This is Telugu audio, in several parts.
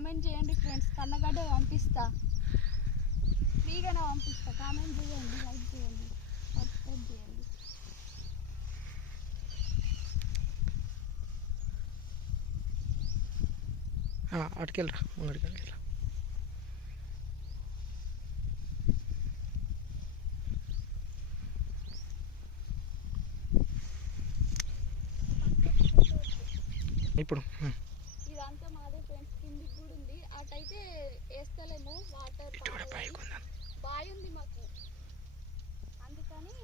కామెంట్ చేయండి ఫ్రెండ్స్. కన్నగడ్డ పంపిస్తా. ఫ్రీగానే పంపిస్తా. కామెంట్ చేయండి లైక్ చేయండి సబ్స్క్రైబ్ చేయండి. అటుకెళ్ళరా ముంగడికి వెళ్ళరా ఇప్పుడు కిందికి కూడా ఉంది అటైతే వేస్తలేము వాటర్ బావి ఉంది మాకు. అందుకని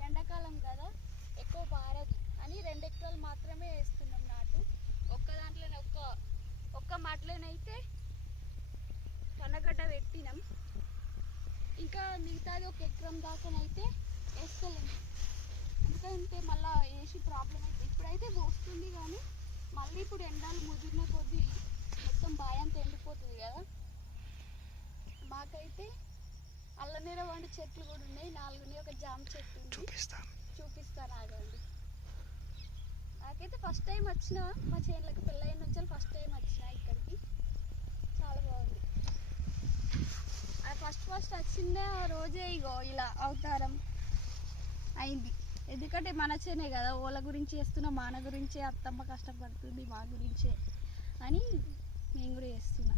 ఎండాకాలం కదా ఎక్కువ పారదు. అని రెండు ఎకరాలు మాత్రమే వేస్తున్నాం నాటు. ఒక్క దాంట్లోనే ఒక్క ఒక్క మట్లోనైతే కన్నగడ్డ పెట్టినాం. ఇంకా మిగతాది ఒక ఎకరం దాకానైతే వేస్తలేము ఎందుకంటే మళ్ళీ వేసి ప్రాబ్లం అయితే ఇప్పుడైతే వస్తుంది కానీ మళ్ళీ ఇప్పుడు ఎండాలు ముదిరిన కొద్దీ మొత్తం బావి అంతా ఎండిపోతుంది కదా. మాకైతే అల్లనేర వంటి చెట్లు కూడా ఉన్నాయి. నాలుగు ఉన్నాయి ఒక జామ చెట్టు ఉంది. చూపిస్తా. చూపిస్తాను ఆగండి నాకైతే ఫస్ట్ టైం వచ్చిన మా చేనులకి పెళ్ళైన నుంచి ఫస్ట్ టైం వచ్చిన ఇక్కడికి. చాలా బాగుంది. ఫస్ట్ ఫస్ట్ వచ్చిన రోజే ఇగో ఇలా అవతారం అయింది. ఎందుకంటే మన చేనే కదా ఓల గురించి చేస్తున్నా మన గురించే అత్తమ్మ కష్టపడుతుంది మా గురించే అని నేను కూడా చేస్తున్నా.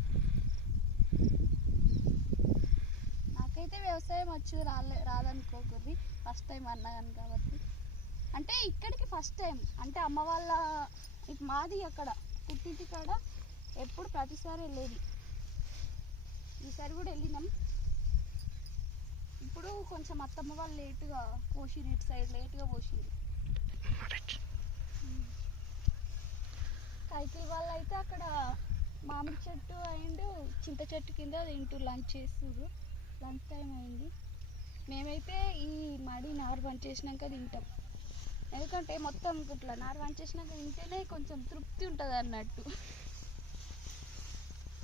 నాకైతే వ్యవసాయం వచ్చు రాలే రాదనుకోకూడదు ఫస్ట్ టైం అన్నాను కాబట్టి. అంటే ఇక్కడికి ఫస్ట్ టైం అంటే అమ్మ వాళ్ళ మాది అక్కడ. పుట్టింటి కాడ ఎప్పుడు ప్రతిసారి వెళ్ళేది. ఈసారి కూడా వెళ్ళినాం. ఇప్పుడు కొంచెం అత్తమ్మ వాళ్ళు లేటుగా పోసింది ఇటు సైడ్ లేటుగా పోసింది కైకిల్ వాళ్ళు అయితే అక్కడ మామిడి చెట్టు అండ్ చింత చెట్టు కింద తింటూ లంచ్ చేస్తుర్రు. లంచ్ టైం అయింది. మేమైతే ఈ మడి నారు బంద్ చేసినాక తింటాం. ఎందుకంటే మొత్తం ఇట్లా నారు బంద్ చేసినాక తింటేనే కొంచెం తృప్తి ఉంటుంది అన్నట్టు.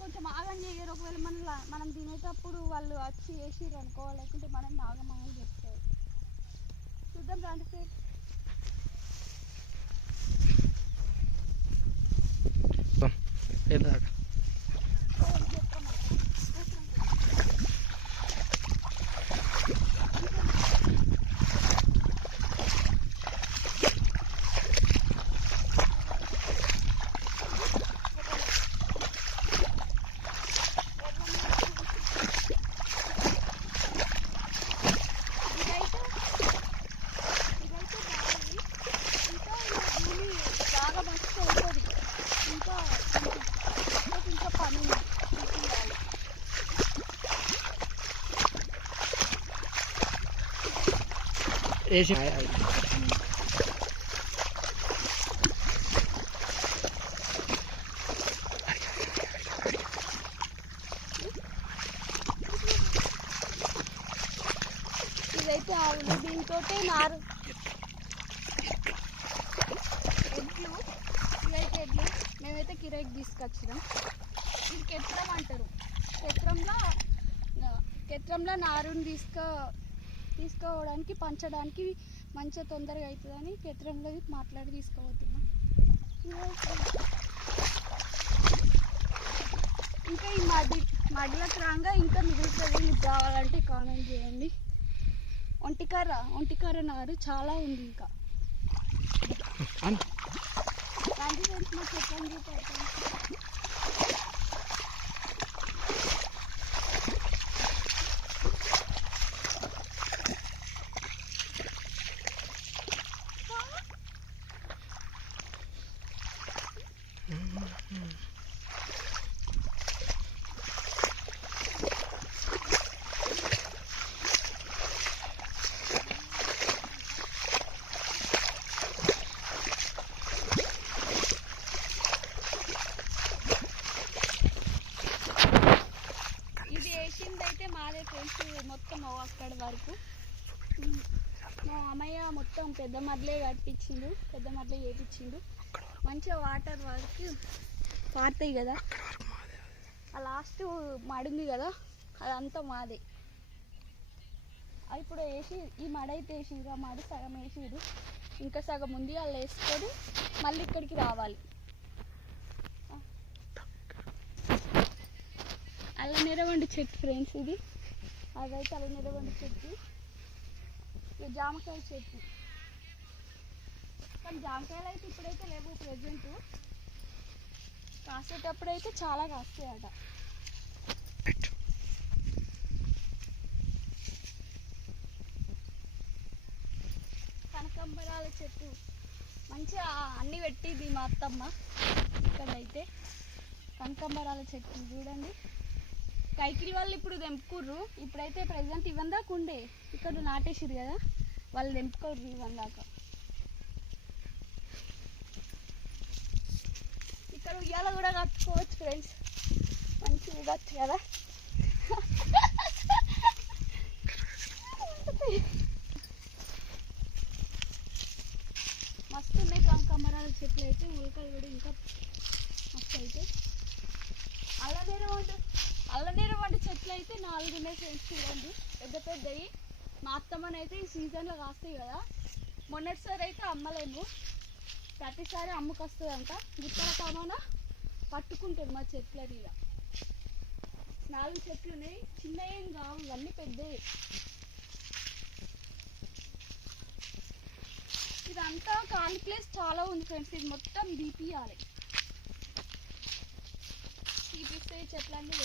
కొంచెం ఆగం చేయరు. ఒకవేళ మనం మనం తినేటప్పుడు వాళ్ళు వచ్చి వేసిర్రు అనుకో లేకుంటే మనం ఆగమని చెప్తారు చూద్దాం రండి ఫ్రెండ్స్ వెళ్ళాక ఇదైతే ఇదైతే బాగుంది ఇంకా ఇలా భూమి బాగా మస్తు అవుతుంది ఇంకా ఇంకా ఇంకా పని ఉంది తీయాలి వేసి ఇదైతే ఆవులు దీంతో నారు ఎడ్లు ఇదైతే ఎడ్లు మేమైతే కిరాయికి తీసుకొచ్చినాం ఇది కెత్రం అంటారు కెత్రంలో కెత్రంలో నారుని తీసుకో తీసుకోవడానికి పంచడానికి మంచిగా తొందరగా అవుతుందని కెత్రంలో మాట్లాడి తీసుకోబోతున్నాం. ఇంకా ఈ మడి మడిలకు రాగా ఇంకా మిగులుతుంది మీకు కావాలంటే కామెంట్ చేయండి. ఒంటికర్ర ఒంటికర్ర నారు చాలా ఉంది ఇంకా. చెప్పండి చూపెడతాను ఇది వేసింది అయితే మాదే ఫ్రెండ్స్ మొత్తం అక్కడి వరకు. మా అమ్మయ్య మొత్తం పెద్ద మడ్లే కట్టించిండు పెద్ద మడ్లే చేపించిండు. మంచిగా వాటర్ వరకు పారుతాయి కదా. ఆ లాస్ట్ మడుంది కదా అదంతా మాదే. ఇప్పుడు వేసి ఈ మడ అయితే వేసిరు ఆ మడి సగం వేసిండు ఇంకా సగం ఉంది వాళ్ళు వేసుకొని మళ్ళీ ఇక్కడికి రావాలి. అల్లనేరవండి చెట్టు ఫ్రెండ్స్ ఇది. అదైతే అల్లనేరవండి చెట్టు ఇక జామకాయ చెట్టు. కానీ జామకాయలు అయితే ఇప్పుడైతే లేవు ప్రజెంట్. కాసేటప్పుడు అయితే చాలా కాస్తాయట. కనకంబరాల చెట్టు. మంచిగా అన్ని పెట్టింది మా అత్తమ్మ. ఇక్కడైతే కనకంబరాల చెట్టు చూడండి. కైకిరి వాళ్ళు ఇప్పుడు తెంపుకుర్రు. ఇప్పుడైతే ప్రజెంట్ ఇవన్ దాకా ఉండే. ఇక్కడ నాటేసిరు కదా. వాళ్ళు తెంపుకోర్రు ఇవన్ దాకా ఇక్కడ ఉయ్యాల కూడా కట్టుకోవచ్చు ఫ్రెండ్స్ మంచిగా ఊగచ్చు కదా. మస్తు ఉన్నాయి కనకాంబరాల చెట్లు అయితే ఉల్కలు కూడా ఇంకా మస్తు అయితే. అలా వేరే ఉంటుంది అల్లనీర వంటి చెట్లు అయితే నాలుగు ఉన్నాయి ఫ్రెండ్స్ చూడండి. పెద్ద పెద్దవి. మా అత్తమ్మని అయితే ఈ సీజన్లో కాస్తాయి కదా. మొన్నటిసారి అయితే అమ్మలేము. ప్రతిసారి అమ్ముకొస్తుందంట. గుట్టల కామాన పట్టుకుంటుంది మా చెట్ల మీద నాలుగు చెట్లు ఉన్నాయి. చిన్న ఏం కావు. ఇవన్నీ పెద్దవి. ఇదంతా ఖాళీ ప్లేస్ చాలా ఉంది ఫ్రెండ్స్. ఇది మొత్తం దీపియాలి తీపిస్తే ఈ చెట్లన్నీ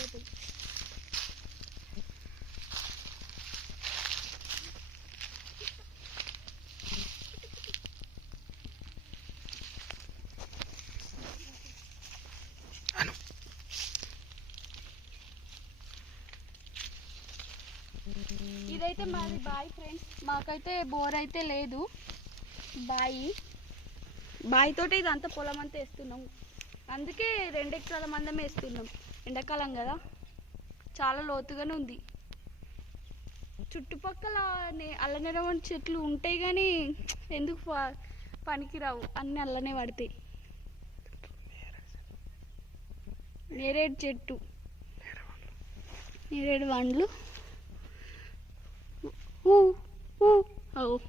అను. ఇదైతే మాది బాయ్ ఫ్రెండ్స్. మాకైతే బోర్ అయితే లేదు. బాయి. బాయి తోటి ఇదంతా పొలం అంతా వేస్తున్నాం. అందుకే రెండు ఎకరాల మందం వేస్తున్నాం. ఎండాకాలం కదా. చాలా లోతుగానే ఉంది. చుట్టుపక్కల నే- అల్లనేరవని చెట్లు ఉంటాయి కానీ ఎందుకు పనికిరావు. అన్నీ అల్లనే పడతాయి. నేరేడు చెట్టు. నేరేడు వండ్లు. ఊ, ఊ.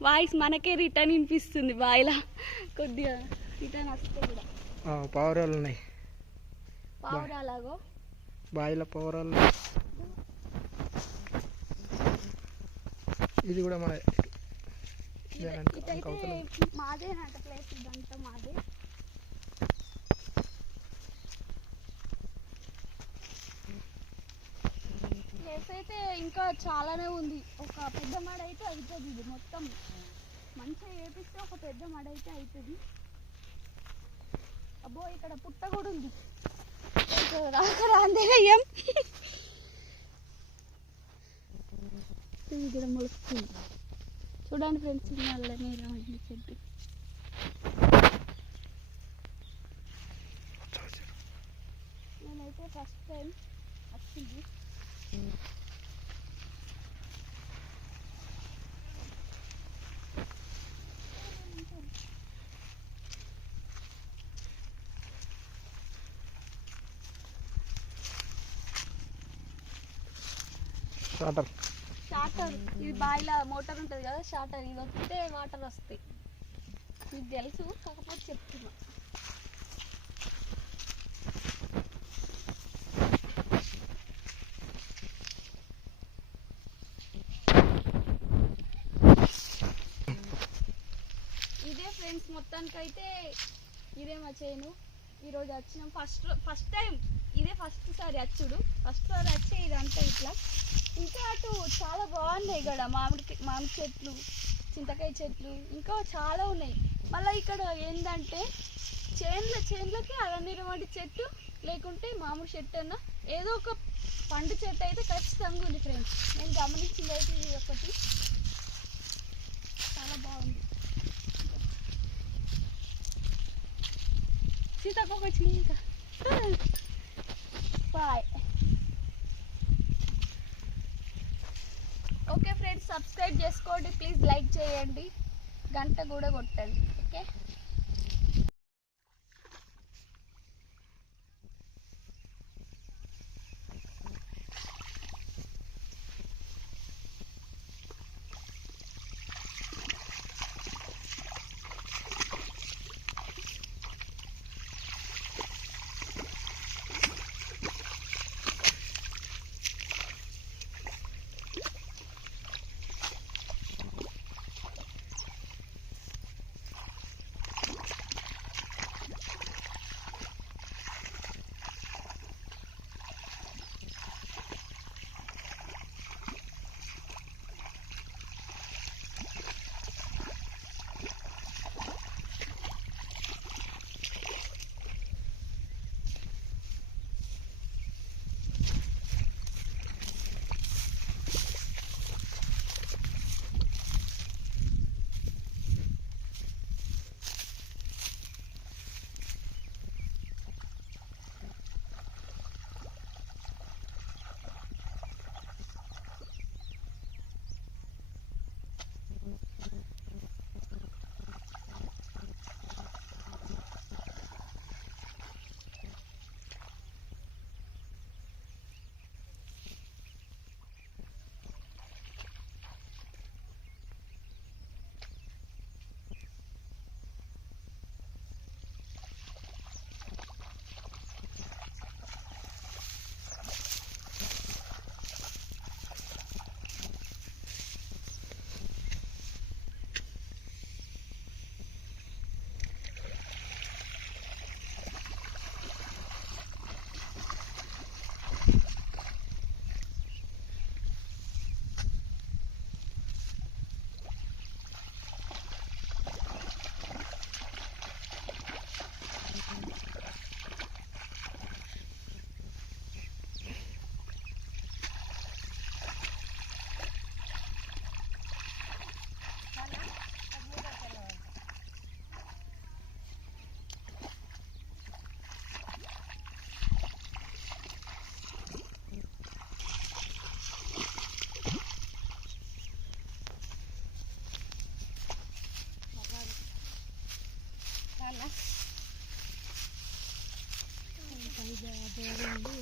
వాయిస్ మనకే రిటర్న్ వినిపిస్తుంది బాయిలా. కొద్దిగా రిటర్న్ వస్తే కూడా. పావురాలు ఉన్నాయి పావురాలాగో? బావిలో పావురాలు. ఇది కూడా మన మాదేనంట ప్లేస్ ఇదంతా మాదే. ప్లేస్ అయితే ఇంకా చాలానే ఉంది. ఒక పెద్ద మడ అయితే అవుతుంది ఇది మొత్తం. మంచిగా వేపిస్తే ఒక పెద్ద మడ అయితే అవుతుంది అబ్బో ఇక్కడ పుట్ట కూడా ఉంది. ఇక్కడ రాందేయం ఇక్కడ మొలుస్తుంది. చూడండి ఫ్రెండ్స్ నల్లనే రాండి చెట్టు. నేనైతే ఫస్ట్ టైం వచ్చింది. షాటర్ షాటర్ ఇది బాయిల మోటార్ ఉంటుంది కదా షాటర్ ఇది వస్తే వాటర్ వస్తాయి. మీకు తెలుసు కాకపోతే చెప్తున్నా. ఇదే ఫ్రెండ్స్ మొత్తానికైతే ఇదే మా చేయను ఈరోజు వచ్చినాం. ఫస్ట్ ఫస్ట్ టైం ఇదే ఫస్ట్ సారి అచ్చుడు ఫస్ట్ సారి వచ్చే ఇదంతా ఇట్లా. ఇంకా అటు చాలా బాగున్నాయి ఇక్కడ మామిడి మామిడి చెట్లు చింతకాయ చెట్లు ఇంకా చాలా ఉన్నాయి. మళ్ళీ ఇక్కడ ఏంటంటే చేన్ల చేన్లకి అలనీరవాడి చెట్టు లేకుంటే మామిడి చెట్టు అన్న ఏదో ఒక పండు చెట్టు అయితే ఖచ్చితంగా ఉంది ఫ్రెండ్స్. నేను గమనించింది అయితే ఇది ఒకటి. చాలా బాగుంది. సీతాకోక చిన్న బాయ్ ఓకే ఫ్రెండ్స్ సబ్స్క్రైబ్ చేసుకోండి. ప్లీజ్ లైక్ చేయండి. గంట కూడా కొట్టండి. ఓకే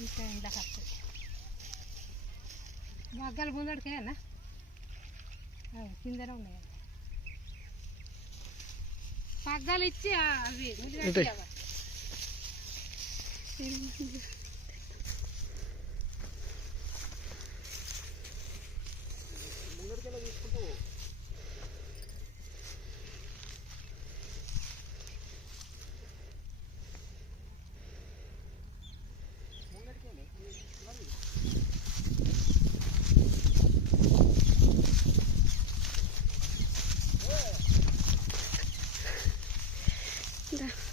ఇంట్లో కట్టదు మగ్గాలు ముందడికేనా? కిందనే ఉన్నాయి. పగ్గాలు ఇచ్చి అవి ముందడికెలా Да.